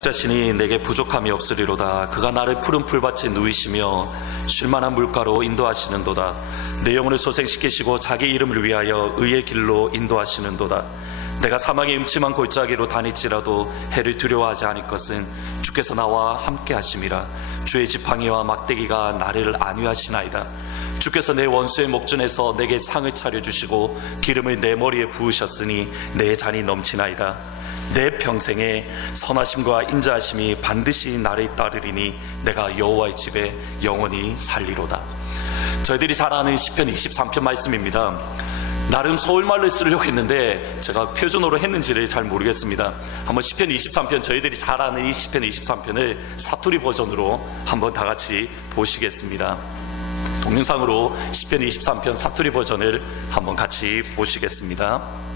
자신이 내게 부족함이 없으리로다. 그가 나를 푸른 풀밭에 누이시며 쉴만한 물가로 인도하시는도다. 내 영혼을 소생시키시고 자기 이름을 위하여 의의 길로 인도하시는도다. 내가 사망의 음침한 골짜기로 다닐지라도 해를 두려워하지 않을 것은 주께서 나와 함께 하심이라. 주의 지팡이와 막대기가 나를 안위하시나이다. 주께서 내 원수의 목전에서 내게 상을 차려주시고 기름을 내 머리에 부으셨으니 내 잔이 넘치나이다. 내 평생에 선하심과 인자하심이 반드시 나를 따르리니 내가 여호와의 집에 영원히 살리로다. 저희들이 잘 아는 시편 23편 말씀입니다. 나름 서울말로 쓰려고 했는데 제가 표준어로 했는지를 잘 모르겠습니다. 한번 시편 23편, 저희들이 잘 아는 이 시편 23편을 사투리 버전으로 한번 다 같이 보시겠습니다. 동영상으로 시편 23편 사투리 버전을 한번 같이 보시겠습니다.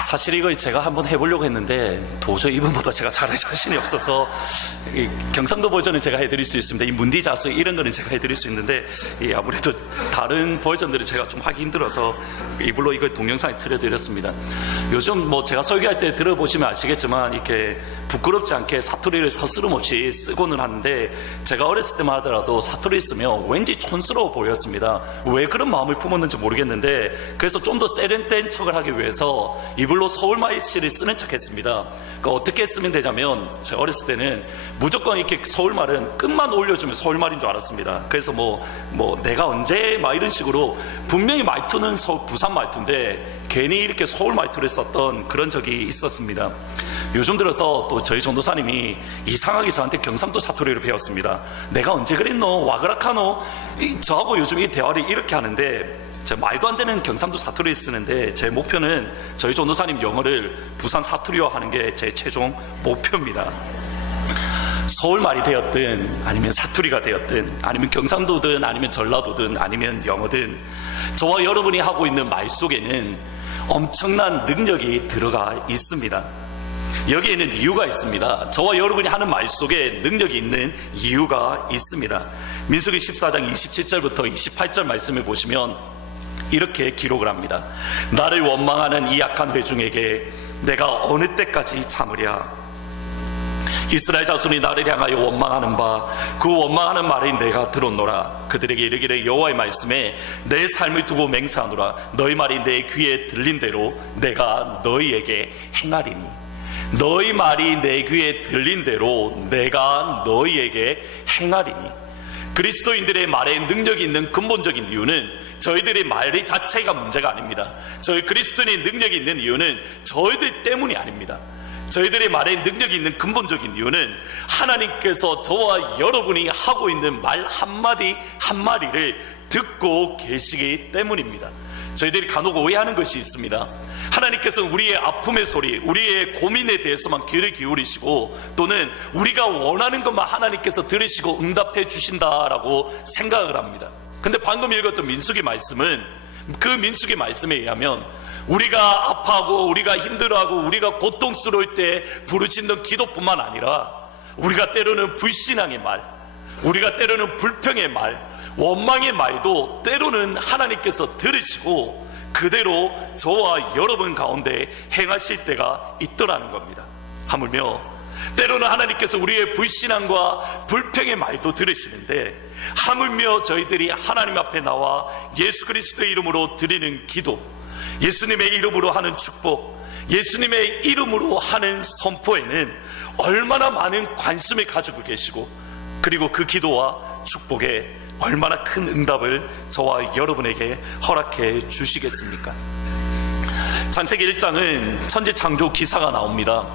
사실 이걸 제가 한번 해보려고 했는데 도저히 이분보다 제가 잘할 자신이 없어서 경상도 버전은 제가 해드릴 수 있습니다. 이 문디자스 이런 거는 제가 해드릴 수 있는데 아무래도 다른 버전들은 제가 좀 하기 힘들어서 이불로 이걸 동영상에 틀어드렸습니다. 요즘 뭐 제가 설교할 때 들어보시면 아시겠지만 이렇게 부끄럽지 않게 사투리를 서스름없이 쓰고는 하는데 제가 어렸을 때만 하더라도 사투리 쓰면 왠지 촌스러워 보였습니다. 왜 그런 마음을 품었는지 모르겠는데 그래서 좀 더 세련된 척을 하기 위해서 이불로 서울말씨를 쓰는 척 했습니다. 그러니까 어떻게 쓰면 되냐면 제가 어렸을 때는 무조건 이렇게 서울말은 끝만 올려주면 서울말인 줄 알았습니다. 그래서 뭐 내가 언제 막 이런 식으로 분명히 말투는 부산 말투인데 괜히 이렇게 서울 말투를 썼던 그런 적이 있었습니다. 요즘 들어서 또 저희 전도사님이 이상하게 저한테 경상도 사투리를 배웠습니다. 내가 언제 그랬노? 와그락하노? 저하고 요즘 이 대화를 이렇게 하는데 제가 말도 안 되는 경상도 사투리를 쓰는데 제 목표는 저희 전도사님 영어를 부산 사투리화 하는 게 제 최종 목표입니다. 서울말이 되었든 아니면 사투리가 되었든 아니면 경상도든 아니면 전라도든 아니면 영어든 저와 여러분이 하고 있는 말 속에는 엄청난 능력이 들어가 있습니다. 여기에는 이유가 있습니다. 저와 여러분이 하는 말 속에 능력이 있는 이유가 있습니다. 민수기 14장 27절부터 28절 말씀을 보시면 이렇게 기록을 합니다. 나를 원망하는 이 악한 회중에게 내가 어느 때까지 참으랴. 이스라엘 자손이 나를 향하여 원망하는 바 그 원망하는 말을 내가 들었노라. 그들에게 이르기를 여호와의 말씀에 내 삶을 두고 맹세하노라. 너희 말이 내 귀에 들린 대로 내가 너희에게 행하리니. 너희 말이 내 귀에 들린 대로 내가 너희에게 행하리니. 그리스도인들의 말에 능력이 있는 근본적인 이유는 저희들의 말 자체가 문제가 아닙니다. 저희 그리스도인의 능력이 있는 이유는 저희들 때문이 아닙니다. 저희들의 말에 능력이 있는 근본적인 이유는 하나님께서 저와 여러분이 하고 있는 말 한마디 한마디를 듣고 계시기 때문입니다. 저희들이 간혹 오해하는 것이 있습니다. 하나님께서는 우리의 아픔의 소리, 우리의 고민에 대해서만 귀를 기울이시고 또는 우리가 원하는 것만 하나님께서 들으시고 응답해 주신다라고 생각을 합니다. 근데 방금 읽었던 민수기 말씀은 그 민수기 말씀에 의하면 우리가 아파하고 우리가 힘들어하고 우리가 고통스러울 때 부르짖는 기도뿐만 아니라 우리가 때로는 불신앙의 말, 우리가 때로는 불평의 말, 원망의 말도 때로는 하나님께서 들으시고 그대로 저와 여러분 가운데 행하실 때가 있더라는 겁니다. 하물며 때로는 하나님께서 우리의 불신앙과 불평의 말도 들으시는데 하물며 저희들이 하나님 앞에 나와 예수 그리스도의 이름으로 드리는 기도, 예수님의 이름으로 하는 축복, 예수님의 이름으로 하는 선포에는 얼마나 많은 관심을 가지고 계시고 그리고 그 기도와 축복에 얼마나 큰 응답을 저와 여러분에게 허락해 주시겠습니까? 창세기 1장은 천지 창조 기사가 나옵니다.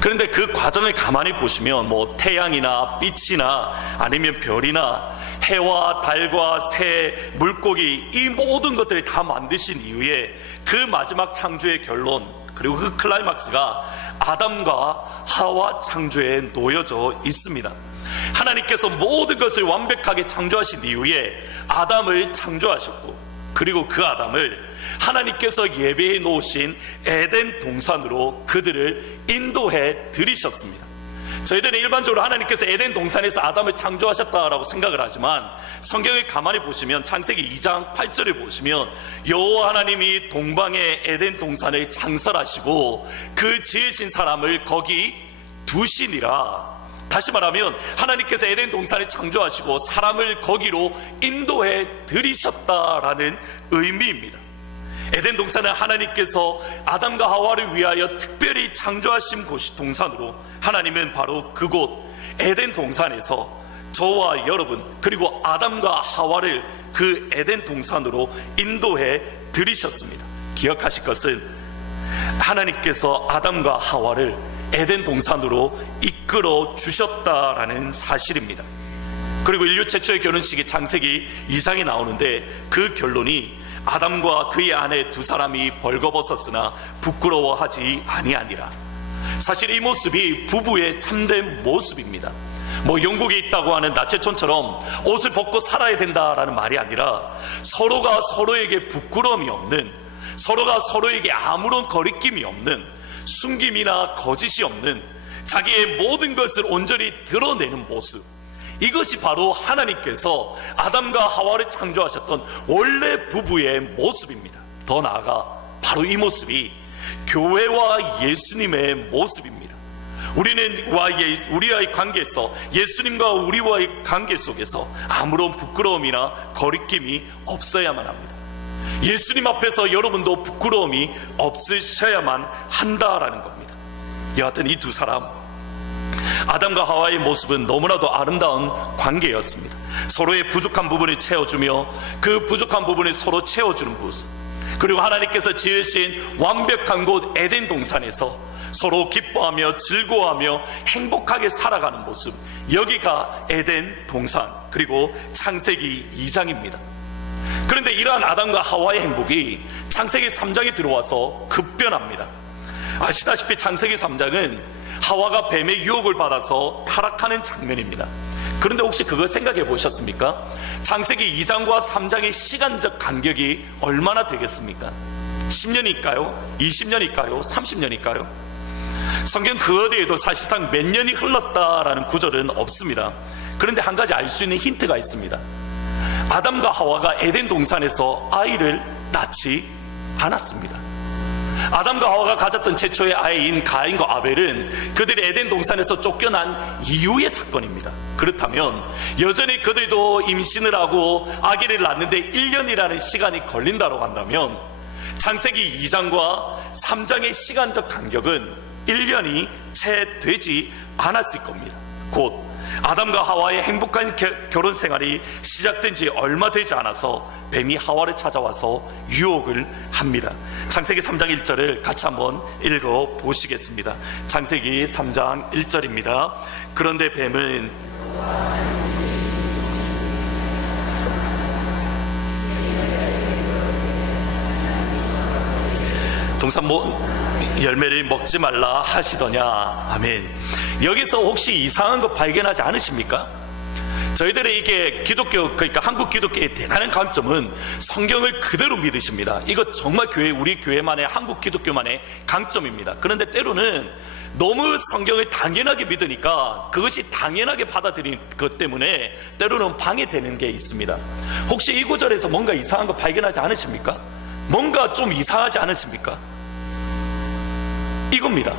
그런데 그 과정을 가만히 보시면 태양이나 빛이나 아니면 별이나 해와 달과 새, 물고기 이 모든 것들을 다 만드신 이후에 그 마지막 창조의 결론 그리고 그 클라이막스가 아담과 하와 창조에 놓여져 있습니다. 하나님께서 모든 것을 완벽하게 창조하신 이후에 아담을 창조하셨고 그리고 그 아담을 하나님께서 예배해 놓으신 에덴 동산으로 그들을 인도해 들이셨습니다. 저희들은 일반적으로 하나님께서 에덴 동산에서 아담을 창조하셨다라고 생각을 하지만 성경을 가만히 보시면 창세기 2장 8절을 보시면 여호와 하나님이 동방의 에덴 동산을 창설하시고 그 지으신 사람을 거기 두시니라. 다시 말하면 하나님께서 에덴 동산을 창조하시고 사람을 거기로 인도해 들이셨다라는 의미입니다. 에덴 동산은 하나님께서 아담과 하와를 위하여 특별히 창조하신 곳이 동산으로 하나님은 바로 그곳 에덴 동산에서 저와 여러분 그리고 아담과 하와를 그 에덴 동산으로 인도해 들이셨습니다. 기억하실 것은 하나님께서 아담과 하와를 에덴 동산으로 이끌어 주셨다라는 사실입니다. 그리고 인류 최초의 결혼식이 창세기 2장에 나오는데 그 결론이 아담과 그의 아내 두 사람이 벌거벗었으나 부끄러워하지 아니하니라. 사실 이 모습이 부부의 참된 모습입니다. 영국에 있다고 하는 나체촌처럼 옷을 벗고 살아야 된다라는 말이 아니라 서로가 서로에게 부끄러움이 없는, 서로가 서로에게 아무런 거리낌이 없는, 숨김이나 거짓이 없는 자기의 모든 것을 온전히 드러내는 모습, 이것이 바로 하나님께서 아담과 하와를 창조하셨던 원래 부부의 모습입니다. 더 나아가 바로 이 모습이 교회와 예수님의 모습입니다. 우리와의 관계에서 예수님과 우리와의 관계 속에서 아무런 부끄러움이나 거리낌이 없어야만 합니다. 예수님 앞에서 여러분도 부끄러움이 없으셔야만 한다라는 겁니다. 여하튼 이 두 사람 아담과 하와의 모습은 너무나도 아름다운 관계였습니다. 서로의 부족한 부분을 채워주며 그 부족한 부분을 서로 채워주는 모습, 그리고 하나님께서 지으신 완벽한 곳 에덴 동산에서 서로 기뻐하며 즐거워하며 행복하게 살아가는 모습, 여기가 에덴 동산 그리고 창세기 2장입니다. 그런데 이러한 아담과 하와의 행복이 창세기 3장에 들어와서 급변합니다. 아시다시피 창세기 3장은 하와가 뱀의 유혹을 받아서 타락하는 장면입니다. 그런데 혹시 그거 생각해 보셨습니까? 창세기 2장과 3장의 시간적 간격이 얼마나 되겠습니까? 10년일까요? 20년일까요? 30년일까요? 성경 그 어디에도 사실상 몇 년이 흘렀다라는 구절은 없습니다. 그런데 한 가지 알 수 있는 힌트가 있습니다. 아담과 하와가 에덴 동산에서 아이를 낳지 않았습니다. 아담과 하와가 가졌던 최초의 아이인 가인과 아벨은 그들이 에덴 동산에서 쫓겨난 이후의 사건입니다. 그렇다면 여전히 그들도 임신을 하고 아기를 낳는데 1년이라는 시간이 걸린다고 한다면 창세기 2장과 3장의 시간적 간격은 1년이 채 되지 않았을 겁니다. 곧 아담과 하와의 행복한 결혼 생활이 시작된 지 얼마 되지 않아서 뱀이 하와를 찾아와서 유혹을 합니다. 창세기 3장 1절을 같이 한번 읽어 보시겠습니다. 창세기 3장 1절입니다. 그런데 뱀은 동산 열매를 먹지 말라 하시더냐. 아멘. 여기서 혹시 이상한 거 발견하지 않으십니까? 저희들의 이게 기독교, 그러니까 한국 기독교의 대단한 강점은 성경을 그대로 믿으십니다. 이거 정말 우리 교회만의, 한국 기독교만의 강점입니다. 그런데 때로는 너무 성경을 당연하게 믿으니까 그것이 당연하게 받아들인 것 때문에 때로는 방해되는 게 있습니다. 혹시 이 구절에서 뭔가 이상한 거 발견하지 않으십니까? 뭔가 좀 이상하지 않으십니까? 이겁니다.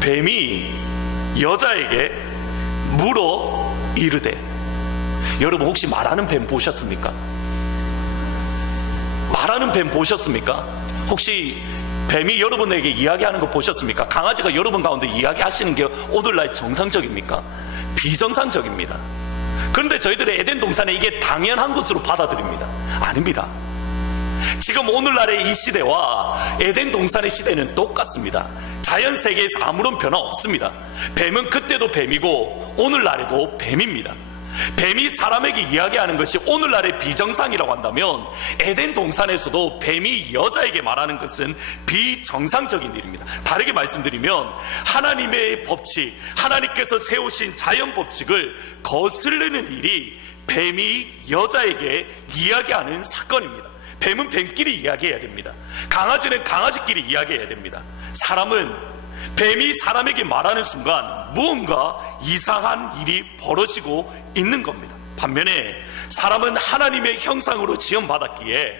뱀이 여자에게 물어 이르되. 여러분 혹시 말하는 뱀 보셨습니까? 말하는 뱀 보셨습니까? 혹시 뱀이 여러분에게 이야기하는 거 보셨습니까? 강아지가 여러분 가운데 이야기하시는 게 오늘날 정상적입니까? 비정상적입니다. 그런데 저희들의 에덴 동산에 이게 당연한 것으로 받아들입니다. 아닙니다. 지금 오늘날의 이 시대와 에덴 동산의 시대는 똑같습니다. 자연 세계에서 아무런 변화 없습니다. 뱀은 그때도 뱀이고 오늘날에도 뱀입니다. 뱀이 사람에게 이야기하는 것이 오늘날의 비정상이라고 한다면 에덴 동산에서도 뱀이 여자에게 말하는 것은 비정상적인 일입니다. 다르게 말씀드리면 하나님의 법칙, 하나님께서 세우신 자연 법칙을 거스르는 일이 뱀이 여자에게 이야기하는 사건입니다. 뱀은 뱀끼리 이야기해야 됩니다. 강아지는 강아지끼리 이야기해야 됩니다. 사람은 뱀이 사람에게 말하는 순간 무언가 이상한 일이 벌어지고 있는 겁니다. 반면에 사람은 하나님의 형상으로 지음받았기에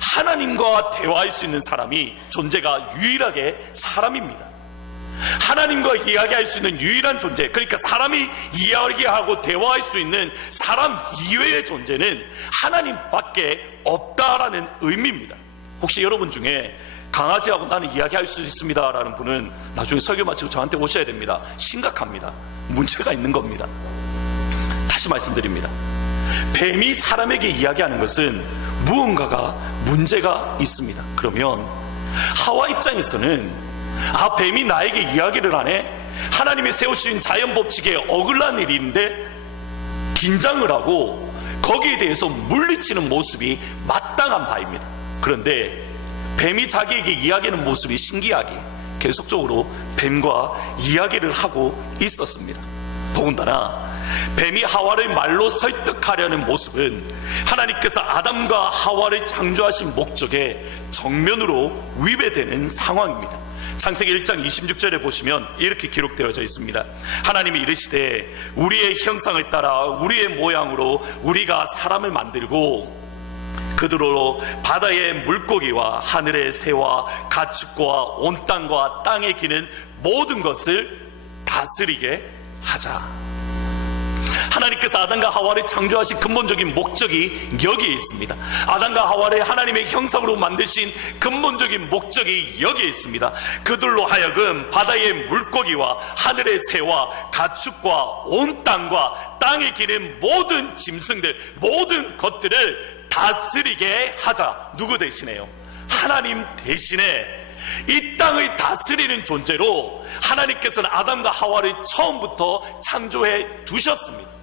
하나님과 대화할 수 있는 사람이 존재가 유일하게 사람입니다. 하나님과 이야기할 수 있는 유일한 존재, 그러니까 사람이 이야기하고 대화할 수 있는 사람 이외의 존재는 하나님밖에 없다라는 의미입니다. 혹시 여러분 중에 강아지하고 나는 이야기할 수 있습니다 라는 분은 나중에 설교 마치고 저한테 오셔야 됩니다. 심각합니다. 문제가 있는 겁니다. 다시 말씀드립니다. 뱀이 사람에게 이야기하는 것은 무언가가 문제가 있습니다. 그러면 하와 입장에서는 뱀이 나에게 이야기를 하네? 하나님이 세우신 자연 법칙에 어긋난 일인데 긴장을 하고 거기에 대해서 물리치는 모습이 마땅한 바입니다. 그런데 뱀이 자기에게 이야기하는 모습이 신기하게 계속적으로 뱀과 이야기를 하고 있었습니다. 더군다나 뱀이 하와를 말로 설득하려는 모습은 하나님께서 아담과 하와를 창조하신 목적에 정면으로 위배되는 상황입니다. 창세기 1장 26절에 보시면 이렇게 기록되어져 있습니다. 하나님이 이르시되 우리의 형상을 따라 우리의 모양으로 우리가 사람을 만들고 그들로 바다의 물고기와 하늘의 새와 가축과 온 땅과 땅에 기는 모든 것을 다스리게 하자. 하나님께서 아담과 하와를 창조하신 근본적인 목적이 여기에 있습니다. 아담과 하와를 하나님의 형상으로 만드신 근본적인 목적이 여기에 있습니다. 그들로 하여금 바다의 물고기와 하늘의 새와 가축과 온 땅과 땅에 기는 모든 짐승들, 모든 것들을 다스리게 하자. 누구 대신에요? 하나님 대신에 이 땅을 다스리는 존재로 하나님께서는 아담과 하와를 처음부터 창조해 두셨습니다.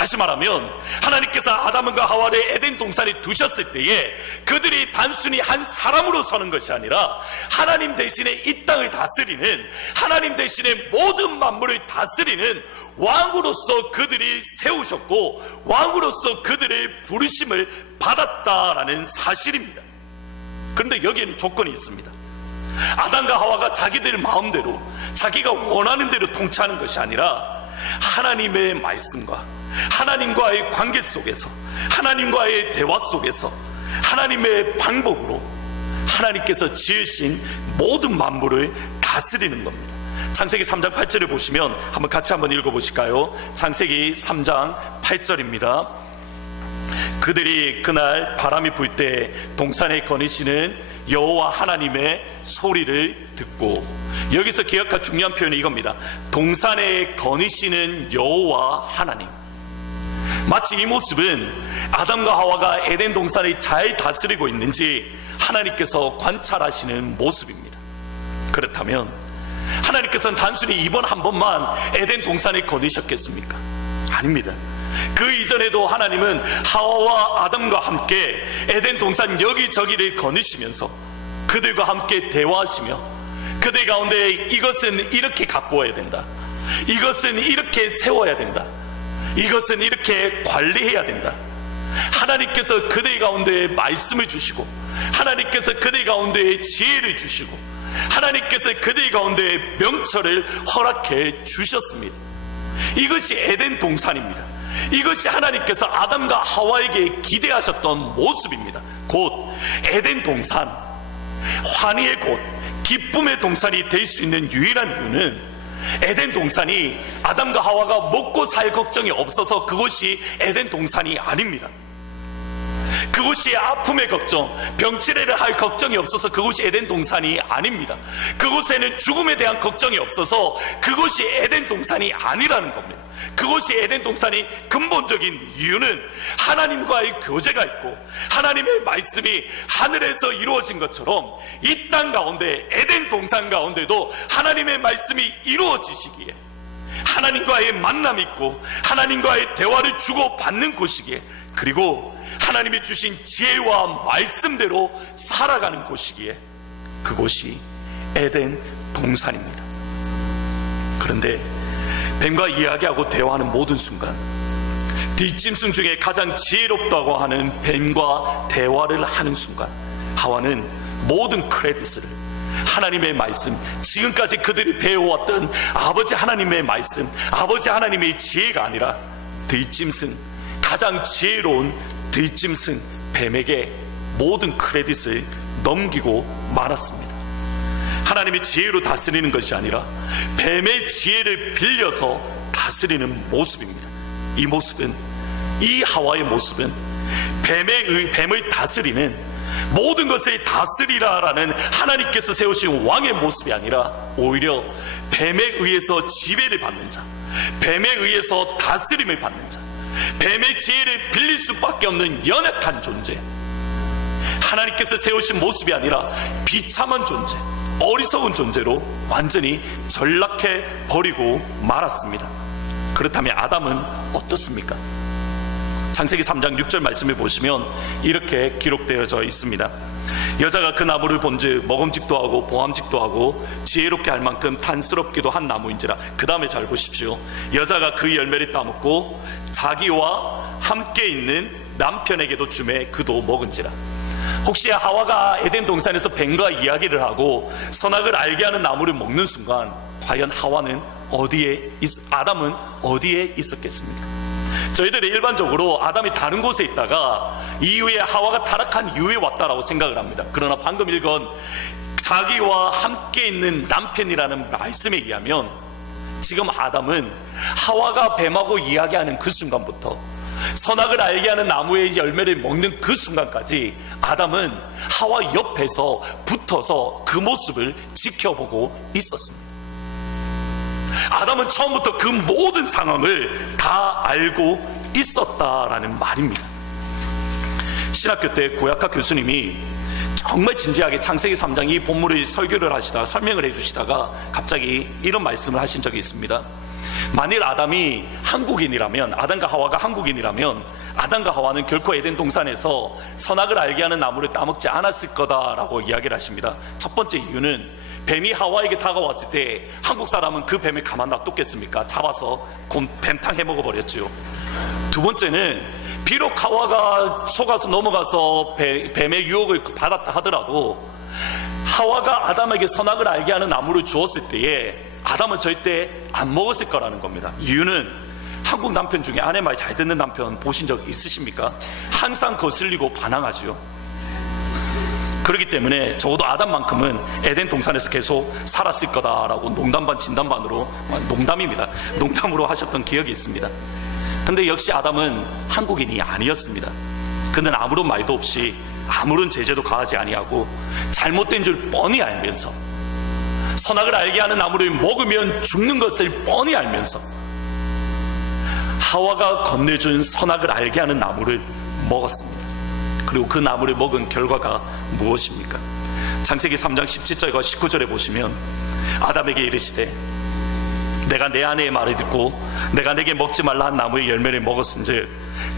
다시 말하면 하나님께서 아담과 하와를 에덴 동산에 두셨을 때에 그들이 단순히 한 사람으로 서는 것이 아니라 하나님 대신에 이 땅을 다스리는, 하나님 대신에 모든 만물을 다스리는 왕으로서 그들이 세우셨고 왕으로서 그들의 부르심을 받았다라는 사실입니다. 그런데 여기에는 조건이 있습니다. 아담과 하와가 자기들 마음대로 자기가 원하는 대로 통치하는 것이 아니라 하나님의 말씀과 하나님과의 관계 속에서, 하나님과의 대화 속에서 하나님의 방법으로 하나님께서 지으신 모든 만물을 다스리는 겁니다. 창세기 3장 8절을 보시면 같이 한번 읽어보실까요? 창세기 3장 8절입니다. 그들이 그날 바람이 불 때 동산에 거니시는 여호와 하나님의 소리를 듣고, 여기서 기억할 중요한 표현이 이겁니다. 동산에 거니시는 여호와 하나님. 마치 이 모습은 아담과 하와가 에덴 동산을 잘 다스리고 있는지 하나님께서 관찰하시는 모습입니다. 그렇다면 하나님께서는 단순히 이번 한 번만 에덴 동산을 거니셨겠습니까? 아닙니다. 그 이전에도 하나님은 하와와 아담과 함께 에덴 동산 여기저기를 거니시면서 그들과 함께 대화하시며 그들 가운데 이것은 이렇게 가꾸어야 된다, 이것은 이렇게 세워야 된다, 이것은 이렇게 관리해야 된다. 하나님께서 그들 가운데 말씀을 주시고, 하나님께서 그들 가운데 지혜를 주시고, 하나님께서 그들 가운데 명철을 허락해 주셨습니다. 이것이 에덴 동산입니다. 이것이 하나님께서 아담과 하와에게 기대하셨던 모습입니다. 곧 에덴 동산, 환희의 곳, 기쁨의 동산이 될 수 있는 유일한 이유는 에덴 동산이 아담과 하와가 먹고 살 걱정이 없어서 그곳이 에덴 동산이 아닙니다. 그곳이 아픔의 걱정, 병치레를 할 걱정이 없어서 그곳이 에덴 동산이 아닙니다. 그곳에는 죽음에 대한 걱정이 없어서 그곳이 에덴 동산이 아니라는 겁니다. 그곳이 에덴 동산이 근본적인 이유는 하나님과의 교제가 있고 하나님의 말씀이 하늘에서 이루어진 것처럼 이 땅 가운데 에덴 동산 가운데도 하나님의 말씀이 이루어지시기에, 하나님과의 만남이 있고 하나님과의 대화를 주고받는 곳이기에, 그리고 하나님이 주신 지혜와 말씀대로 살아가는 곳이기에 그곳이 에덴 동산입니다. 그런데 뱀과 이야기하고 대화하는 모든 순간, 뒷짐승 중에 가장 지혜롭다고 하는 뱀과 대화를 하는 순간, 하와는 모든 크레딧을 하나님의 말씀, 지금까지 그들이 배워왔던 아버지 하나님의 말씀, 아버지 하나님의 지혜가 아니라 뒷짐승, 가장 지혜로운 뒷짐승 뱀에게 모든 크레딧을 넘기고 말았습니다. 하나님이 지혜로 다스리는 것이 아니라 뱀의 지혜를 빌려서 다스리는 모습입니다. 이 모습은, 이 하와의 모습은 뱀을 다스리는, 모든 것을 다스리라라는 하나님께서 세우신 왕의 모습이 아니라 오히려 뱀에 의해서 지배를 받는 자, 뱀에 의해서 다스림을 받는 자, 뱀의 지혜를 빌릴 수밖에 없는 연약한 존재, 하나님께서 세우신 모습이 아니라 비참한 존재, 어리석은 존재로 완전히 전락해 버리고 말았습니다. 그렇다면 아담은 어떻습니까? 창세기 3장 6절 말씀을 보시면 이렇게 기록되어져 있습니다. 여자가 그 나무를 본즉 먹음직도 하고 보암직도 하고 지혜롭게 할 만큼 탐스럽기도 한 나무인지라. 그 다음에 잘 보십시오. 여자가 그 열매를 따먹고 자기와 함께 있는 남편에게도 주매 그도 먹은지라. 혹시 하와가 에덴 동산에서 뱀과 이야기를 하고 선악을 알게 하는 나무를 먹는 순간 과연 아담은 어디에 있었겠습니까? 저희들이 일반적으로 아담이 다른 곳에 있다가 이후에 하와가 타락한 이후에 왔다라고 생각을 합니다. 그러나 방금 읽은 자기와 함께 있는 남편이라는 말씀에 의하면 지금 아담은 하와가 뱀하고 이야기하는 그 순간부터 선악을 알게 하는 나무의 열매를 먹는 그 순간까지 아담은 하와 옆에서 붙어서 그 모습을 지켜보고 있었습니다. 아담은 처음부터 그 모든 상황을 다 알고 있었다라는 말입니다. 신학교 때 고약학 교수님이 정말 진지하게 창세기 3장 이 본문을 설명을 해주시다가 갑자기 이런 말씀을 하신 적이 있습니다. 만일 아담이 한국인이라면, 아담과 하와가 한국인이라면 아담과 하와는 결코 에덴 동산에서 선악을 알게 하는 나무를 따먹지 않았을 거다라고 이야기를 하십니다. 첫 번째 이유는 뱀이 하와에게 다가왔을 때 한국 사람은 그 뱀을 가만 놔뒀겠습니까? 잡아서 뱀탕 해먹어 버렸죠. 두 번째는 비록 하와가 속아서 넘어가서 뱀의 유혹을 받았다 하더라도 하와가 아담에게 선악을 알게 하는 나무를 주었을 때에 아담은 절대 안 먹었을 거라는 겁니다. 이유는 한국 남편 중에 아내 말 잘 듣는 남편 보신 적 있으십니까? 항상 거슬리고 반항하죠. 그렇기 때문에 적어도 아담만큼은 에덴 동산에서 계속 살았을 거다라고 농담 반 진담 반으로, 농담입니다, 농담으로 하셨던 기억이 있습니다. 근데 역시 아담은 한국인이 아니었습니다. 그는 아무런 말도 없이 아무런 제재도 가하지 아니하고 잘못된 줄 뻔히 알면서, 선악을 알게 하는 나무를 먹으면 죽는 것을 뻔히 알면서 하와가 건네준 선악을 알게 하는 나무를 먹었습니다. 그리고 그 나무를 먹은 결과가 무엇입니까? 창세기 3장 17절과 19절에 보시면 아담에게 이르시되 내가 내 아내의 말을 듣고 내가 내게 먹지 말라 한 나무의 열매를 먹었은즉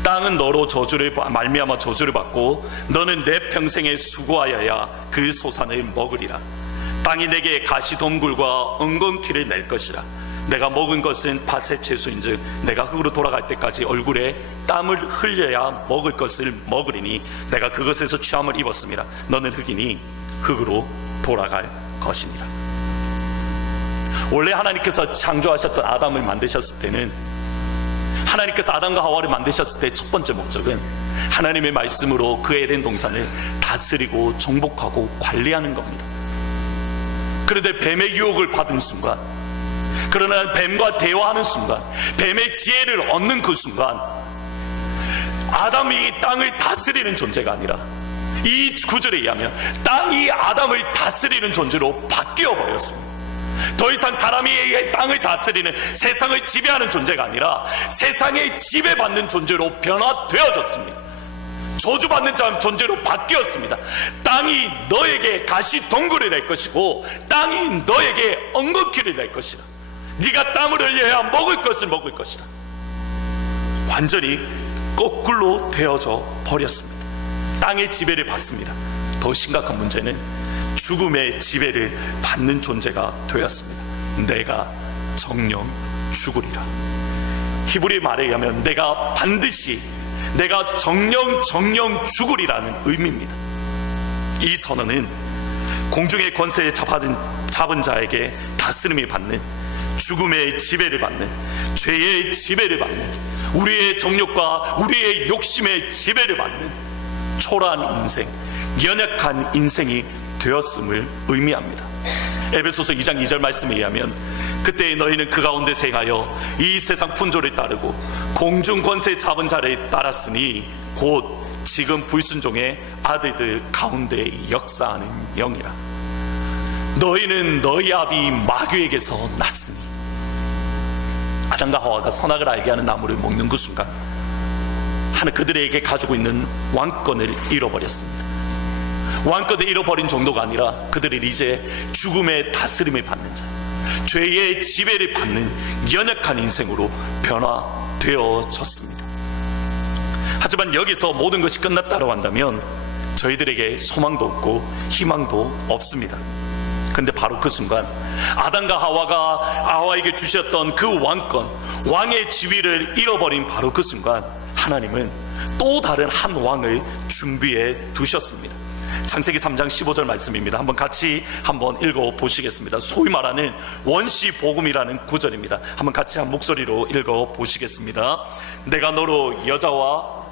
땅은 너로 저주를 말미암아 저주를 받고 너는 내 평생에 수고하여야 그 소산을 먹으리라. 땅이 내게 가시덤굴과 엉겅퀴를 낼 것이라. 내가 먹은 것은 밭의 채소인즉 내가 흙으로 돌아갈 때까지 얼굴에 땀을 흘려야 먹을 것을 먹으리니 내가 그것에서 취함을 입었습니다. 너는 흙이니 흙으로 돌아갈 것이니라. 원래 하나님께서 창조하셨던 아담을 만드셨을 때는, 하나님께서 아담과 하와를 만드셨을 때 첫 번째 목적은 하나님의 말씀으로 그 에덴 동산을 다스리고 정복하고 관리하는 겁니다. 그런데 뱀의 유혹을 받은 순간, 그러나 뱀과 대화하는 순간, 뱀의 지혜를 얻는 그 순간 아담이 땅을 다스리는 존재가 아니라, 이 구절에 의하면 땅이 아담을 다스리는 존재로 바뀌어 버렸습니다. 더 이상 사람이 땅을 다스리는, 세상을 지배하는 존재가 아니라 세상에 지배받는 존재로 변화되어졌습니다. 저주받는 존재로 바뀌었습니다. 땅이 너에게 가시덤굴을 낼 것이고 땅이 너에게 엉겅퀴를 낼 것이다. 네가 땀을 흘려야 먹을 것을 먹을 것이다. 완전히 거꾸로 되어져 버렸습니다. 땅의 지배를 받습니다. 더 심각한 문제는 죽음의 지배를 받는 존재가 되었습니다. 내가 정령 죽으리라. 히브리 말에 의하면 내가 반드시, 내가 정령 죽으리라는 의미입니다. 이 선언은 공중의 권세에 잡은 자에게 다스림을 받는, 죽음의 지배를 받는, 죄의 지배를 받는, 우리의 정욕과 우리의 욕심의 지배를 받는 초라한 인생, 연약한 인생이 되었음을 의미합니다. 에베소서 2장 2절 말씀에 의하면 그때 너희는 그 가운데 생하여 이 세상 풍조를 따르고 공중 권세 잡은 자를 따랐으니 곧 지금 불순종의 아들들 가운데 역사하는 영이라. 너희는 너희 아비 마귀에게서 났으니. 아담과 하와가 선악을 알게 하는 나무를 먹는 그 순간 하나님 그들에게 가지고 있는 왕권을 잃어버렸습니다. 왕권을 잃어버린 정도가 아니라 그들은 이제 죽음의 다스림을 받는 자, 죄의 지배를 받는 연약한 인생으로 변화되어졌습니다. 하지만 여기서 모든 것이 끝났다고 한다면 저희들에게 소망도 없고 희망도 없습니다. 그런데 바로 그 순간 아담과 하와가 하와에게 주셨던 그 왕권, 왕의 지위를 잃어버린 바로 그 순간 하나님은 또 다른 한 왕을 준비해 두셨습니다. 창세기 3장 15절 말씀입니다. 같이 한번 읽어보시겠습니다. 소위 말하는 원시복음이라는 구절입니다. 한번 같이 한 목소리로 읽어보시겠습니다. 내가 너로 여자와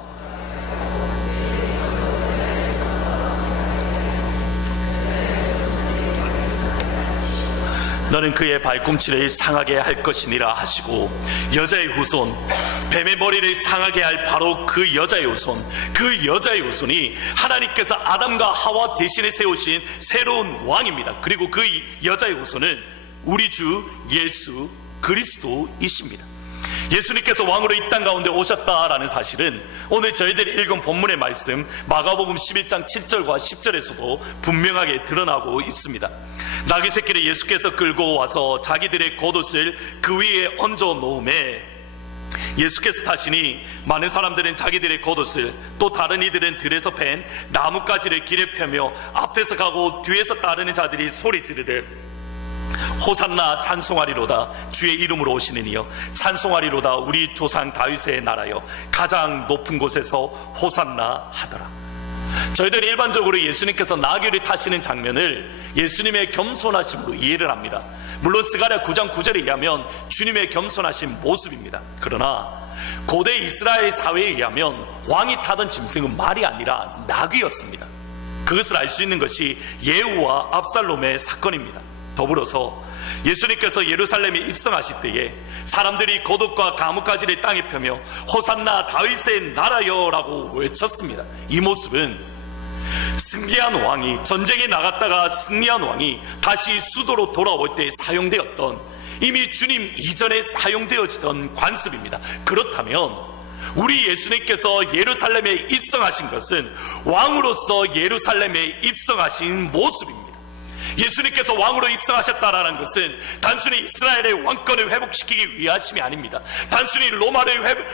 너는 그의 발꿈치를 상하게 할 것이니라 하시고, 여자의 후손, 뱀의 머리를 상하게 할 바로 그 여자의 후손, 그 여자의 후손이 하나님께서 아담과 하와 대신에 세우신 새로운 왕입니다. 그리고 그 여자의 후손은 우리 주 예수 그리스도이십니다. 예수님께서 왕으로 이 땅 가운데 오셨다라는 사실은 오늘 저희들이 읽은 본문의 말씀 마가복음 11장 7절과 10절에서도 분명하게 드러나고 있습니다. 나귀 새끼를 예수께서 끌고 와서 자기들의 겉옷을 그 위에 얹어 놓음에 예수께서 타시니 많은 사람들은 자기들의 겉옷을, 또 다른 이들은 들에서 팬 나뭇가지를 길에 펴며 앞에서 가고 뒤에서 따르는 자들이 소리 지르되 호산나 찬송하리로다. 주의 이름으로 오시는 이여 찬송하리로다. 우리 조상 다윗의 나라여 가장 높은 곳에서 호산나 하더라. 저희들은 일반적으로 예수님께서 나귀를 타시는 장면을 예수님의 겸손하심으로 이해를 합니다. 물론 스가랴 9장 9절에 의하면 주님의 겸손하신 모습입니다. 그러나 고대 이스라엘 사회에 의하면 왕이 타던 짐승은 말이 아니라 나귀였습니다. 그것을 알 수 있는 것이 예후와 압살롬의 사건입니다. 더불어서 예수님께서 예루살렘에 입성하실 때에 사람들이 겉옷과 가뭇가지를 땅에 펴며 호산나 다윗의 나라여 라고 외쳤습니다. 이 모습은 승리한 왕이, 전쟁에 나갔다가 승리한 왕이 다시 수도로 돌아올 때 사용되었던, 이미 주님 이전에 사용되어지던 관습입니다. 그렇다면 우리 예수님께서 예루살렘에 입성하신 것은 왕으로서 예루살렘에 입성하신 모습입니다. 예수님께서 왕으로 입성하셨다라는 것은 단순히 이스라엘의 왕권을 회복시키기 위하심이 아닙니다. 단순히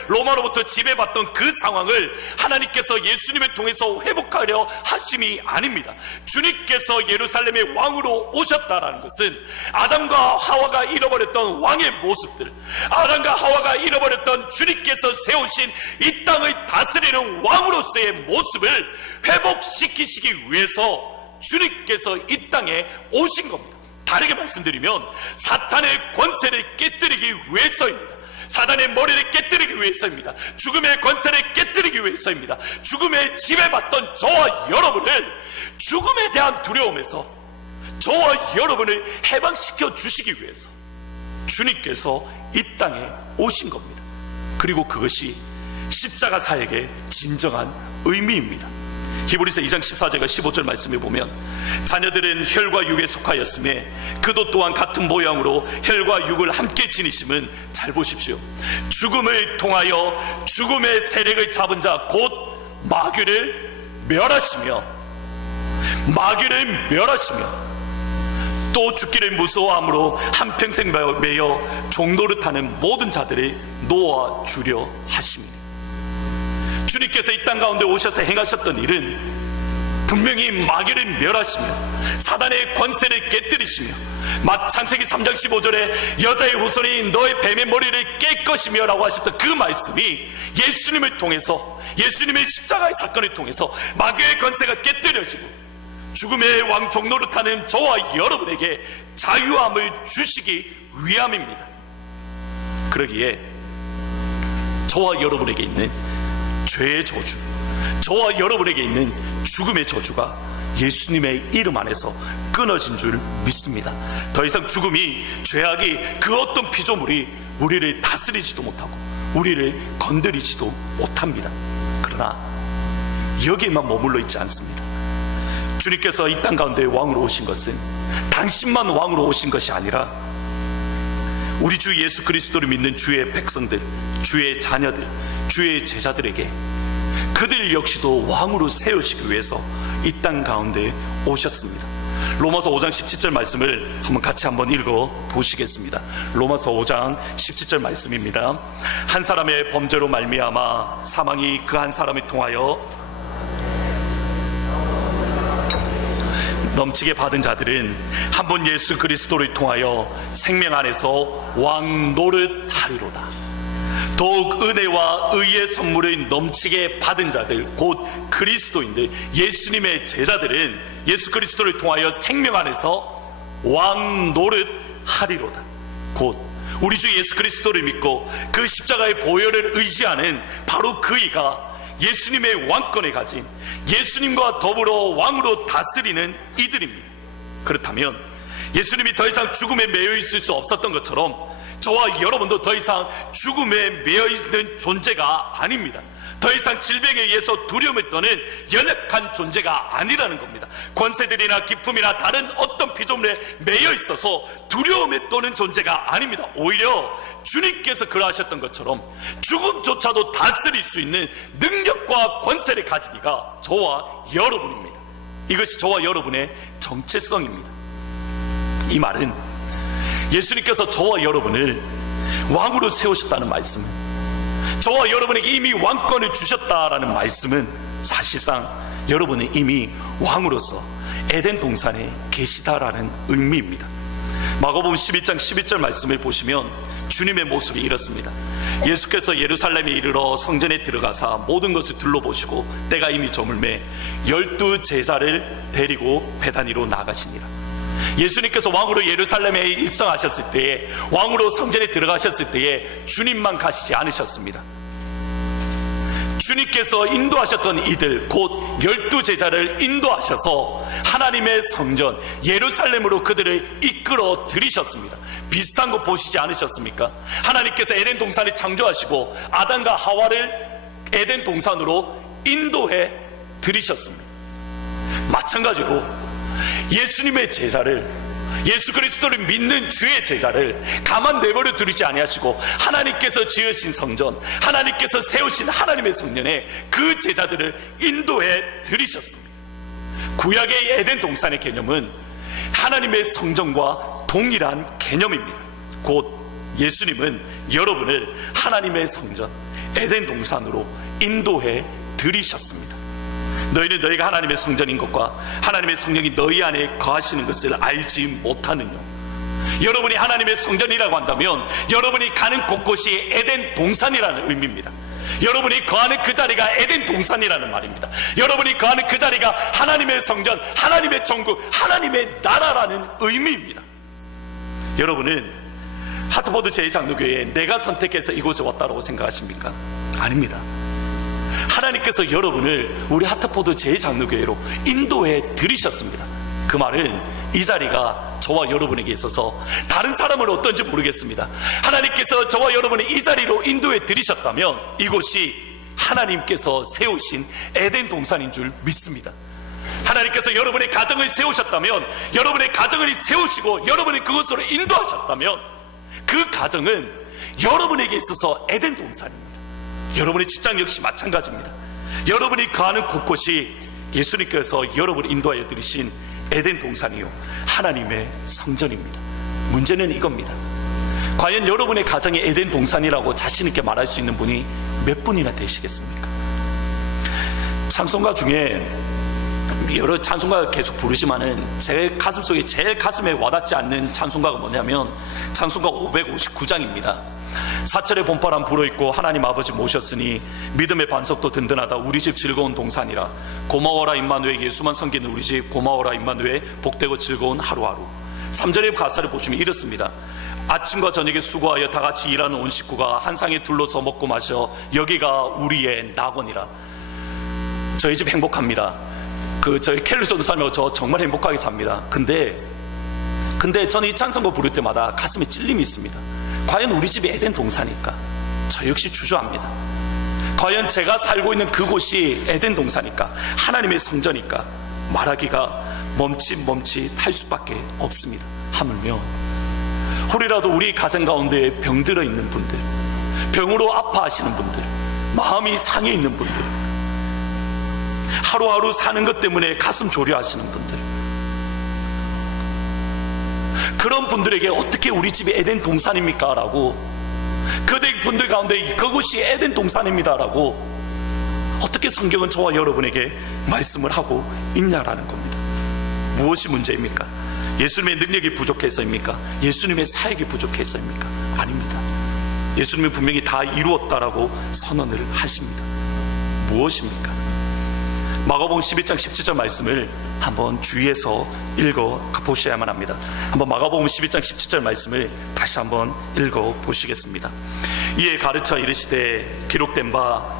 로마로부터 지배받던 그 상황을 하나님께서 예수님을 통해서 회복하려 하심이 아닙니다. 주님께서 예루살렘의 왕으로 오셨다라는 것은 아담과 하와가 잃어버렸던 왕의 모습들, 아담과 하와가 잃어버렸던 주님께서 세우신 이 땅을 다스리는 왕으로서의 모습을 회복시키시기 위해서 주님께서 이 땅에 오신 겁니다. 다르게 말씀드리면 사탄의 권세를 깨뜨리기 위해서입니다. 사단의 머리를 깨뜨리기 위해서입니다. 죽음의 권세를 깨뜨리기 위해서입니다. 죽음에 지배받던 저와 여러분을 죽음에 대한 두려움에서 저와 여러분을 해방시켜 주시기 위해서 주님께서 이 땅에 오신 겁니다. 그리고 그것이 십자가 사역의 진정한 의미입니다. 히브리서 2장 14절과 15절 말씀에 보면 자녀들은 혈과 육에 속하였음에 그도 또한 같은 모양으로 혈과 육을 함께 지니심은, 잘 보십시오, 죽음을 통하여 죽음의 세력을 잡은 자 곧 마귀를 멸하시며 또 죽기를 무서워함으로 한평생 매여 종노릇하는 모든 자들을 놓아 주려 하심이니. 주님께서 이 땅 가운데 오셔서 행하셨던 일은 분명히 마귀를 멸하시며 사단의 권세를 깨뜨리시며, 창세기 3장 15절에 여자의 후손이 너의 뱀의 머리를 깰 것이며 라고 하셨던 그 말씀이 예수님을 통해서, 예수님의 십자가의 사건을 통해서 마귀의 권세가 깨뜨려지고 죽음의 왕 종노릇하는 저와 여러분에게 자유함을 주시기 위함입니다. 그러기에 저와 여러분에게 있는 죄의 저주, 저와 여러분에게 있는 죽음의 저주가 예수님의 이름 안에서 끊어진 줄 믿습니다. 더 이상 죽음이, 죄악이, 그 어떤 피조물이 우리를 다스리지도 못하고 우리를 건드리지도 못합니다. 그러나 여기에만 머물러 있지 않습니다. 주님께서 이 땅 가운데 왕으로 오신 것은 당신만 왕으로 오신 것이 아니라 우리 주 예수 그리스도를 믿는 주의 백성들, 주의 자녀들, 주의 제자들에게 그들 역시도 왕으로 세우시기 위해서 이 땅 가운데 오셨습니다. 로마서 5장 17절 말씀을 한번 읽어 보시겠습니다. 로마서 5장 17절 말씀입니다. 한 사람의 범죄로 말미암아 사망이 그 한 사람을 통하여 넘치게 받은 자들은 한 번 예수 그리스도를 통하여 생명 안에서 왕 노릇하리로다. 더욱 은혜와 의의 선물을 넘치게 받은 자들, 곧 그리스도인들, 예수님의 제자들은 예수 그리스도를 통하여 생명 안에서 왕 노릇하리로다. 곧 우리 주 예수 그리스도를 믿고 그 십자가의 보혈을 의지하는 바로 그이가 예수님의 왕권에 가진, 예수님과 더불어 왕으로 다스리는 이들입니다. 그렇다면 예수님이 더 이상 죽음에 매여 있을 수 없었던 것처럼 저와 여러분도 더 이상 죽음에 매여 있는 존재가 아닙니다. 더 이상 질병에 의해서 두려움을 떠는 연약한 존재가 아니라는 겁니다. 권세들이나 기품이나 다른 어떤 피조물에 매여 있어서 두려움에 떠는 존재가 아닙니다. 오히려 주님께서 그러하셨던 것처럼 죽음조차도 다스릴 수 있는 능력과 권세를 가진 이가 저와 여러분입니다. 이것이 저와 여러분의 정체성입니다. 이 말은 예수님께서 저와 여러분을 왕으로 세우셨다는 말씀은, 저와 여러분에게 이미 왕권을 주셨다라는 말씀은 사실상 여러분은 이미 왕으로서 에덴 동산에 계시다라는 의미입니다. 마가복음 11장 11절 말씀을 보시면 주님의 모습이 이렇습니다. 예수께서 예루살렘에 이르러 성전에 들어가사 모든 것을 둘러보시고 때가 이미 저물매 12 제자를 데리고 베다니로 나가시니라. 예수님께서 왕으로 예루살렘에 입성하셨을 때에, 왕으로 성전에 들어가셨을 때에 주님만 가시지 않으셨습니다. 주님께서 인도하셨던 이들, 곧 12 제자를 인도하셔서 하나님의 성전 예루살렘으로 그들을 이끌어 들이셨습니다. 비슷한 거 보시지 않으셨습니까? 하나님께서 에덴 동산을 창조하시고 아담과 하와를 에덴 동산으로 인도해 들이셨습니다. 마찬가지로 예수님의 제자를, 예수 그리스도를 믿는 주의 제자를 가만 내버려 두지 아니하시고 하나님께서 지으신 성전, 하나님께서 세우신 하나님의 성전에 그 제자들을 인도해 들이셨습니다. 구약의 에덴 동산의 개념은 하나님의 성전과 동일한 개념입니다. 곧 예수님은 여러분을 하나님의 성전 에덴 동산으로 인도해 들이셨습니다. 너희는 너희가 하나님의 성전인 것과 하나님의 성령이 너희 안에 거하시는 것을 알지 못하느냐. 여러분이 하나님의 성전이라고 한다면 여러분이 가는 곳곳이 에덴 동산이라는 의미입니다. 여러분이 거하는 그 자리가 에덴 동산이라는 말입니다. 여러분이 거하는 그 자리가 하나님의 성전, 하나님의 천국, 하나님의 나라라는 의미입니다. 여러분은 하트포드 제2장로교회에 내가 선택해서 이곳에 왔다고 생각하십니까? 아닙니다. 하나님께서 여러분을 우리 하트포드 제2장로교회로 인도해 들이셨습니다. 그 말은 이 자리가 저와 여러분에게 있어서 다른 사람은 어떤지 모르겠습니다. 하나님께서 저와 여러분을 이 자리로 인도해 들이셨다면 이곳이 하나님께서 세우신 에덴 동산인 줄 믿습니다. 하나님께서 여러분의 가정을 세우셨다면, 여러분의 가정을 세우시고 여러분을 그곳으로 인도하셨다면 그 가정은 여러분에게 있어서 에덴 동산입니다. 여러분의 직장 역시 마찬가지입니다. 여러분이 거하는 곳곳이 예수님께서 여러분을 인도하여 들이신 에덴 동산이요 하나님의 성전입니다. 문제는 이겁니다. 과연 여러분의 가정이 에덴 동산이라고 자신 있게 말할 수 있는 분이 몇 분이나 되시겠습니까? 찬송가 중에 여러 찬송가 계속 부르지만은 제 가슴속에 제일 가슴에 와닿지 않는 찬송가가 뭐냐면 찬송가 559장입니다. 사철의 봄바람 불어있고 하나님 아버지 모셨으니 믿음의 반석도 든든하다. 우리 집 즐거운 동산이라. 고마워라 임마누엘. 예수만 섬기는 우리 집 고마워라 임마누엘. 복되고 즐거운 하루하루. 3절의 가사를 보시면 이렇습니다. 아침과 저녁에 수고하여 다같이 일하는 온 식구가 한 상에 둘러서 먹고 마셔. 여기가 우리의 낙원이라. 저희 집 행복합니다. 저희 켈리 전도사님하고 저 정말 행복하게 삽니다. 근데 저는 이 찬송가 부를 때마다 가슴에 찔림이 있습니다. 과연 우리 집이 에덴 동산일까? 저 역시 주저합니다. 과연 제가 살고 있는 그곳이 에덴 동산일까? 하나님의 성전일까? 말하기가 멈칫할 수밖에 없습니다. 하물며 혹이라도 우리 가정 가운데 병들어 있는 분들, 병으로 아파하시는 분들, 마음이 상해 있는 분들, 하루하루 사는 것 때문에 가슴 졸여하시는 분들, 그런 분들에게 어떻게 우리 집이 에덴 동산입니까? 라고, 그들 분들 가운데 그곳이 에덴 동산입니다 라고 어떻게 성경은 저와 여러분에게 말씀을 하고 있냐라는 겁니다. 무엇이 문제입니까? 예수님의 능력이 부족해서입니까? 예수님의 사역이 부족해서입니까? 아닙니다. 예수님은 분명히 다 이루었다라고 선언을 하십니다. 무엇입니까? 마가복음 11장 17절 말씀을 한번 주의해서 읽어보셔야만 합니다. 한번 마가복음 11장 17절 말씀을 다시 한번 읽어보시겠습니다. 이에 가르쳐 이르시되 기록된 바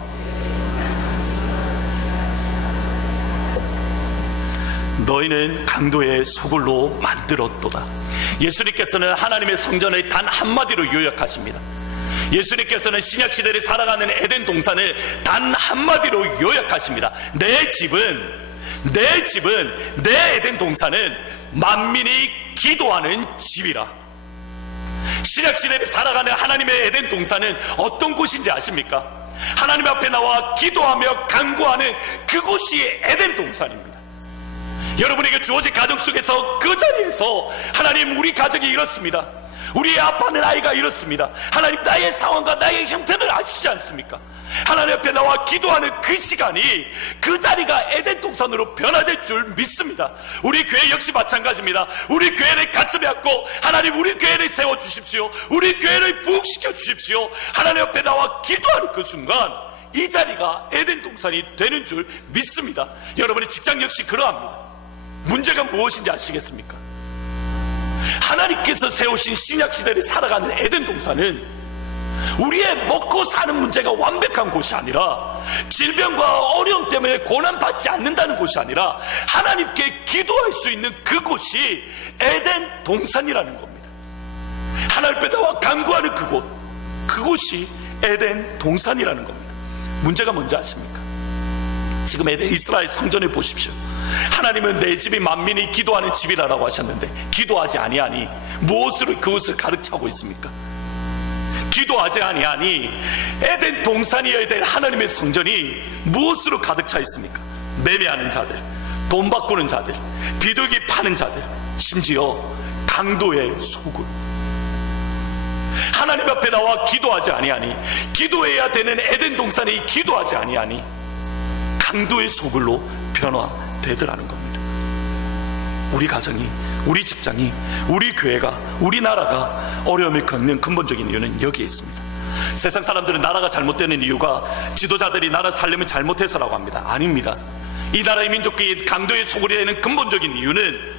너희는 강도의 소굴로 만들었도다. 예수님께서는 하나님의 성전을 단 한마디로 요약하십니다. 예수님께서는 신약시대를 살아가는 에덴 동산을 단 한마디로 요약하십니다. 내 집은 내 에덴 동산은 만민이 기도하는 집이라. 신약시대를 살아가는 하나님의 에덴 동산은 어떤 곳인지 아십니까? 하나님 앞에 나와 기도하며 간구하는 그곳이 에덴 동산입니다. 여러분에게 주어진 가정 속에서 그 자리에서 하나님, 우리 가정이 이렇습니다. 우리의 아파하는 아이가 이렇습니다. 하나님, 나의 상황과 나의 형편을 아시지 않습니까? 하나님 앞에 나와 기도하는 그 시간이, 그 자리가 에덴 동산으로 변화될 줄 믿습니다. 우리 교회 역시 마찬가지입니다. 우리 교회를 가슴에 안고 하나님, 우리 교회를 세워주십시오. 우리 교회를 부흥시켜 주십시오. 하나님 앞에 나와 기도하는 그 순간 이 자리가 에덴 동산이 되는 줄 믿습니다. 여러분의 직장 역시 그러합니다. 문제가 무엇인지 아시겠습니까? 하나님께서 세우신 신약시대를 살아가는 에덴 동산은 우리의 먹고 사는 문제가 완벽한 곳이 아니라, 질병과 어려움 때문에 고난받지 않는다는 곳이 아니라 하나님께 기도할 수 있는 그곳이 에덴 동산이라는 겁니다. 하나님 앞에 나와 간구하는 그곳, 그곳이 에덴 동산이라는 겁니다. 문제가 뭔지 아십니까? 지금 에덴 이스라엘 성전을 보십시오. 하나님은 내 집이 만민이 기도하는 집이라고 하셨는데 기도하지 아니하니 무엇으로 그곳을 가득 차고 있습니까? 기도하지 아니하니 에덴 동산이어야 될 하나님의 성전이 무엇으로 가득 차 있습니까? 매매하는 자들, 돈 바꾸는 자들, 비둘기 파는 자들, 심지어 강도의 소굴. 하나님 앞에 나와 기도하지 아니하니, 기도해야 되는 에덴 동산이 기도하지 아니하니 강도의 소굴로 변화되더라는 겁니다. 우리 가정이, 우리 직장이, 우리 교회가, 우리나라가 어려움을 겪는 근본적인 이유는 여기에 있습니다. 세상 사람들은 나라가 잘못되는 이유가 지도자들이 나라 살림을 잘못해서라고 합니다. 아닙니다. 이 나라의 민족이 강도의 소굴이 되는 근본적인 이유는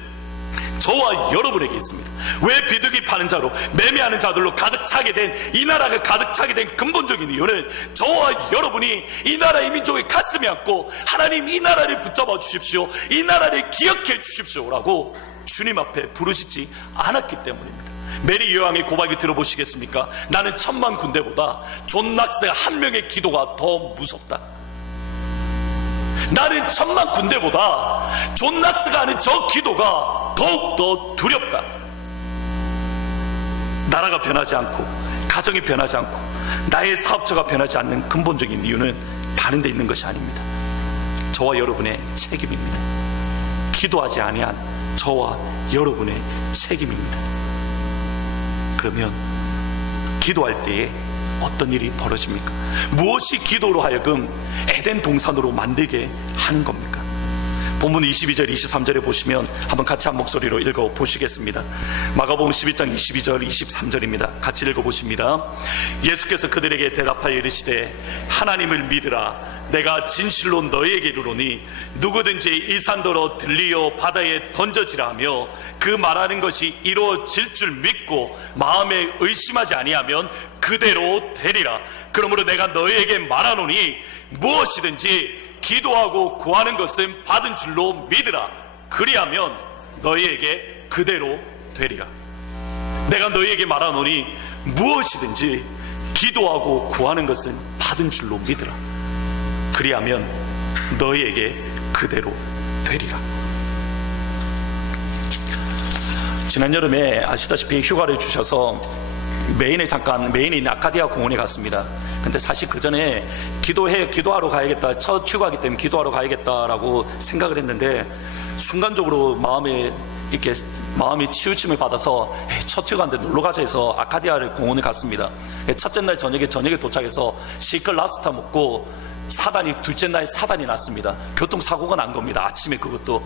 저와 여러분에게 있습니다. 왜 비둘기 파는 자로, 매매하는 자들로 가득 차게 된, 이 나라가 가득 차게 된 근본적인 이유는 저와 여러분이 이 나라의 민족의 가슴에 안고 하나님, 이 나라를 붙잡아 주십시오, 이 나라를 기억해 주십시오라고 주님 앞에 부르시지 않았기 때문입니다. 메리 여왕의 고백을 들어보시겠습니까? 나는 1000만 군대보다 존 낙스가 한 명의 기도가 더 무섭다. 나는 1000만 군대보다 존 낙스가 하는 저 기도가 더욱더 두렵다. 나라가 변하지 않고, 가정이 변하지 않고, 나의 사업처가 변하지 않는 근본적인 이유는 다른 데 있는 것이 아닙니다. 저와 여러분의 책임입니다. 기도하지 아니한 저와 여러분의 책임입니다. 그러면 기도할 때에 어떤 일이 벌어집니까? 무엇이 기도로 하여금 에덴 동산으로 만들게 하는 겁니까? 본문 22절 23절에 보시면 한번 같이 한 목소리로 읽어보시겠습니다. 마가복음 11장 22절 23절입니다. 같이 읽어보십니다. 예수께서 그들에게 대답하여 이르시되 하나님을 믿으라. 내가 진실로 너희에게 이르노니 누구든지 이 산더러 들리어 바다에 던져지라 하며 그 말하는 것이 이루어질 줄 믿고 마음에 의심하지 아니하면 그대로 되리라. 그러므로 내가 너희에게 말하노니 무엇이든지 기도하고 구하는 것은 받은 줄로 믿으라. 그리하면 너희에게 그대로 되리라. 내가 너희에게 말하노니 무엇이든지 기도하고 구하는 것은 받은 줄로 믿으라. 그리하면 너희에게 그대로 되리라. 지난 여름에 아시다시피 휴가를 주셔서 메인에 있는 아카디아 공원에 갔습니다. 근데 사실 그 전에 기도하러 가야겠다, 첫 휴가이기 때문에 기도하러 가야겠다라고 생각을 했는데 순간적으로 마음이 치우침을 받아서 첫 휴가인데 놀러 가자 해서 아카디아 공원에 갔습니다. 첫째 날 저녁에 도착해서 실컷 랍스터 먹고 둘째 날 사단이 났습니다. 교통사고가 난 겁니다. 아침에 그것도.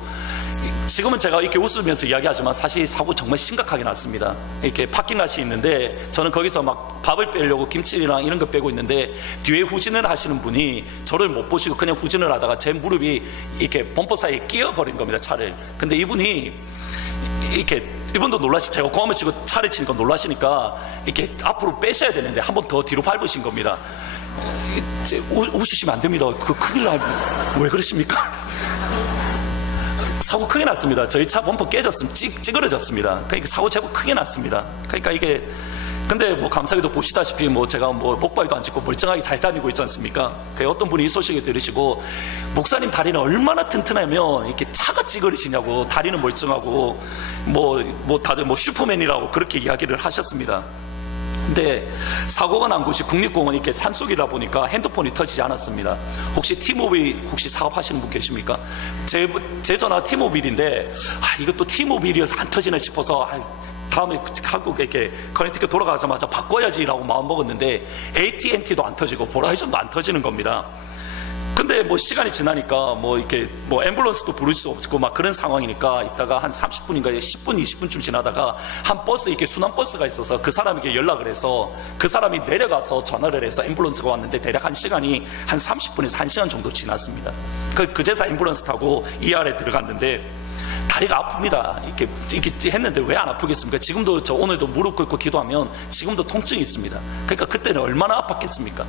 지금은 제가 이렇게 웃으면서 이야기하지만 사실 사고 정말 심각하게 났습니다. 이렇게 파킹랏이 있는데 저는 거기서 막 밥을 빼려고 김치랑 이런 거 빼고 있는데 뒤에 후진을 하시는 분이 저를 못 보시고 그냥 후진을 하다가 제 무릎이 이렇게 범퍼 사이에 끼어버린 겁니다, 차를. 근데 이분이 이분도 제가 고함을 치고 차를 치니까 놀라시니까 이렇게 앞으로 빼셔야 되는데 한 번 더 뒤로 밟으신 겁니다. 웃으시면 안 됩니다. 그거 큰일 납니다. 왜 그러십니까? 사고 크게 났습니다. 저희 차 범퍼 깨졌습니다. 찌그러졌습니다. 그러니까 사고 제법 크게 났습니다. 그러니까 이게, 근데 감사하게도 보시다시피 제가 목발도 안 짚고 멀쩡하게 잘 다니고 있지 않습니까? 어떤 분이 이 소식을 들으시고 목사님 다리는 얼마나 튼튼하면 이렇게 차가 찌그러지냐고, 다리는 멀쩡하고 다들 슈퍼맨이라고 그렇게 이야기를 하셨습니다. 근데 사고가 난 곳이 국립공원이 이렇게 산속이다 보니까 핸드폰이 터지지 않았습니다. 혹시 T모빌 혹시 사업하시는 분 계십니까? 제 전화 T모빌인데 이것도 T모빌이어서 안 터지나 싶어서 다음에 한국에 이렇게 커넥티cut 돌아가자마자 바꿔야지라고 마음 먹었는데 AT&T도 안 터지고 보라이전도 안 터지는 겁니다. 근데 뭐 시간이 지나니까 뭐 이렇게 뭐 앰뷸런스도 부를 수 없고 막 그런 상황이니까 있다가 한 30분인가 10분 20분쯤 지나다가 한 버스 이렇게 순환 버스가 있어서 그 사람에게 연락을 해서 그 사람이 내려가서 전화를 해서 앰뷸런스가 왔는데 대략 한 시간이 한 30분에서 1시간 정도 지났습니다. 그제서 앰뷸런스 타고 ER에 들어갔는데 다리가 아픕니다. 이렇게 했는데 왜 안 아프겠습니까? 지금도 저 오늘도 무릎 꿇고 기도하면 지금도 통증이 있습니다. 그러니까 그때는 얼마나 아팠겠습니까?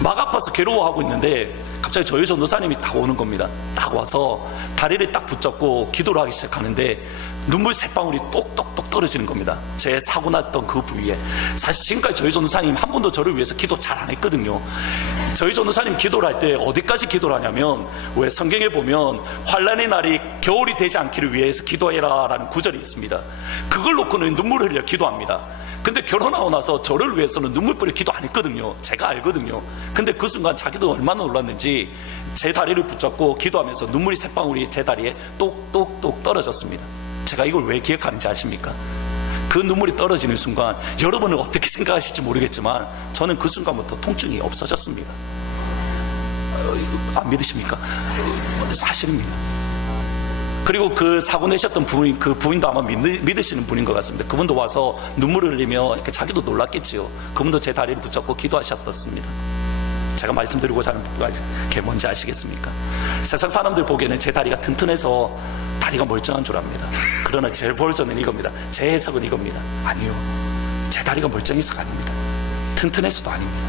막 아파서 괴로워하고 있는데 갑자기 저희 전도사님이 딱 오는 겁니다. 딱 와서 다리를 딱 붙잡고 기도를 하기 시작하는데 눈물 쇳방울이 똑똑똑 떨어지는 겁니다. 제 사고 났던 그 부위에. 사실 지금까지 저희 전도사님 한 번도 저를 위해서 기도 잘 안 했거든요. 저희 전도사님 기도를 할 때 어디까지 기도를 하냐면 왜 성경에 보면 환난의 날이 겨울이 되지 않기를 위해서 기도해라 라는 구절이 있습니다. 그걸 놓고는 눈물을 흘려 기도합니다. 근데 결혼하고 나서 저를 위해서는 눈물 뿌려 기도 안 했거든요. 제가 알거든요. 근데 그 순간 자기도 얼마나 놀랐는지 제 다리를 붙잡고 기도하면서 눈물이 쇳방울이 제 다리에 똑똑똑 떨어졌습니다. 제가 이걸 왜 기억하는지 아십니까? 그 눈물이 떨어지는 순간 여러분은 어떻게 생각하실지 모르겠지만 저는 그 순간부터 통증이 없어졌습니다. 안 믿으십니까? 사실입니다. 그리고 그 사고 내셨던 부인, 그 부인도 아마 믿으시는 분인 것 같습니다. 그분도 와서 눈물을 흘리며 이렇게 자기도 놀랐겠지요. 그분도 제 다리를 붙잡고 기도하셨습니다. 제가 말씀드리고자 하는 게 뭔지 아시겠습니까? 세상 사람들 보기에는 제 다리가 튼튼해서 다리가 멀쩡한 줄 압니다. 그러나 제 버전은 이겁니다. 제 해석은 이겁니다. 아니요, 제 다리가 멀쩡해서가 아닙니다. 튼튼해서도 아닙니다.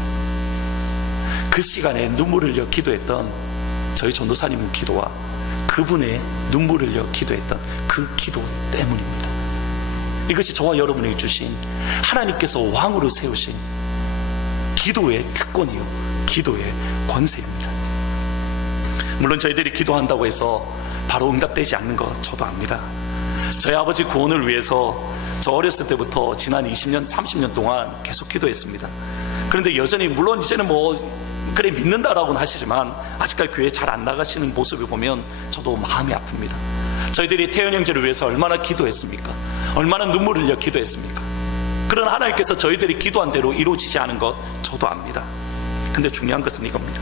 그 시간에 눈물을 흘려 기도했던 저희 전도사님의 기도와 그분의 눈물을 흘려 기도했던 그 기도 때문입니다. 이것이 저와 여러분에게 주신 하나님께서 왕으로 세우신 기도의 특권이요, 기도의 권세입니다. 물론 저희들이 기도한다고 해서 바로 응답되지 않는 거 저도 압니다. 저희 아버지 구원을 위해서 저 어렸을 때부터 지난 20년, 30년 동안 계속 기도했습니다. 그런데 여전히 물론 이제는 그래 믿는다라고는 하시지만 아직까지 교회 잘 안 나가시는 모습을 보면 저도 마음이 아픕니다. 저희들이 태연 형제를 위해서 얼마나 기도했습니까? 얼마나 눈물을 흘려 기도했습니까? 그러나 하나님께서 저희들이 기도한 대로 이루어지지 않은 것 저도 압니다. 근데 중요한 것은 이겁니다.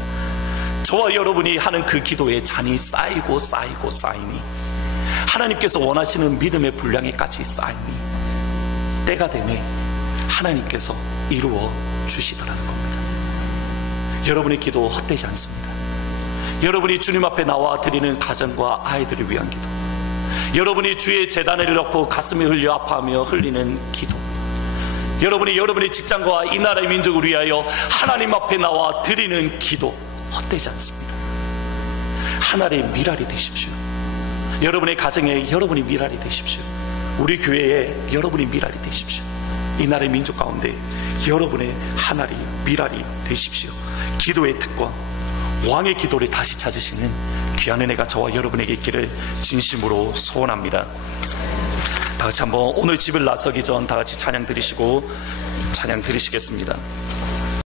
저와 여러분이 하는 그 기도에 잔이 쌓이고 쌓이고 쌓이니 하나님께서 원하시는 믿음의 분량에까지 쌓이니 때가 되면 하나님께서 이루어 주시더라는 겁니다. 여러분의 기도 헛되지 않습니다. 여러분이 주님 앞에 나와 드리는 가정과 아이들을 위한 기도, 여러분이 주의 제단을 넣고 가슴이 흘려 아파하며 흘리는 기도, 여러분의 직장과 이 나라의 민족을 위하여 하나님 앞에 나와 드리는 기도 헛되지 않습니다. 하나님의 미랄이 되십시오. 여러분의 가정에 여러분이 미랄이 되십시오. 우리 교회에 여러분이 미랄이 되십시오. 이 나라의 민족 가운데 여러분의 하나님 미랄이 되십시오. 기도의 특권, 왕의 기도를 다시 찾으시는 귀한 은혜가 저와 여러분에게 있기를 진심으로 소원합니다. 다 같이 한번 오늘 집을 나서기 전 다 같이 찬양 드리시고 찬양 드리시겠습니다.